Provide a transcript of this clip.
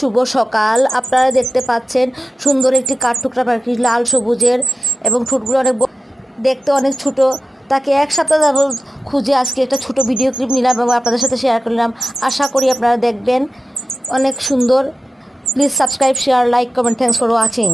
শুভ সকাল। আপনারা দেখতে পাচ্ছেন সুন্দর একটি কাঠঠোকরা পাখি, লাল সবুজের, এবং ঠোঁটগুলো অনেক দেখতে অনেক ছোট। তাকে এক সপ্তাহ যাবত খুঁজে আজকে একটা ছোট ভিডিও ক্লিপ নিলাম এবং আপনাদের সাথে শেয়ার করলাম। আশা করি আপনারা দেখবেন, অনেক সুন্দর। Please subscribe, share, like, comment. Thanks for watching.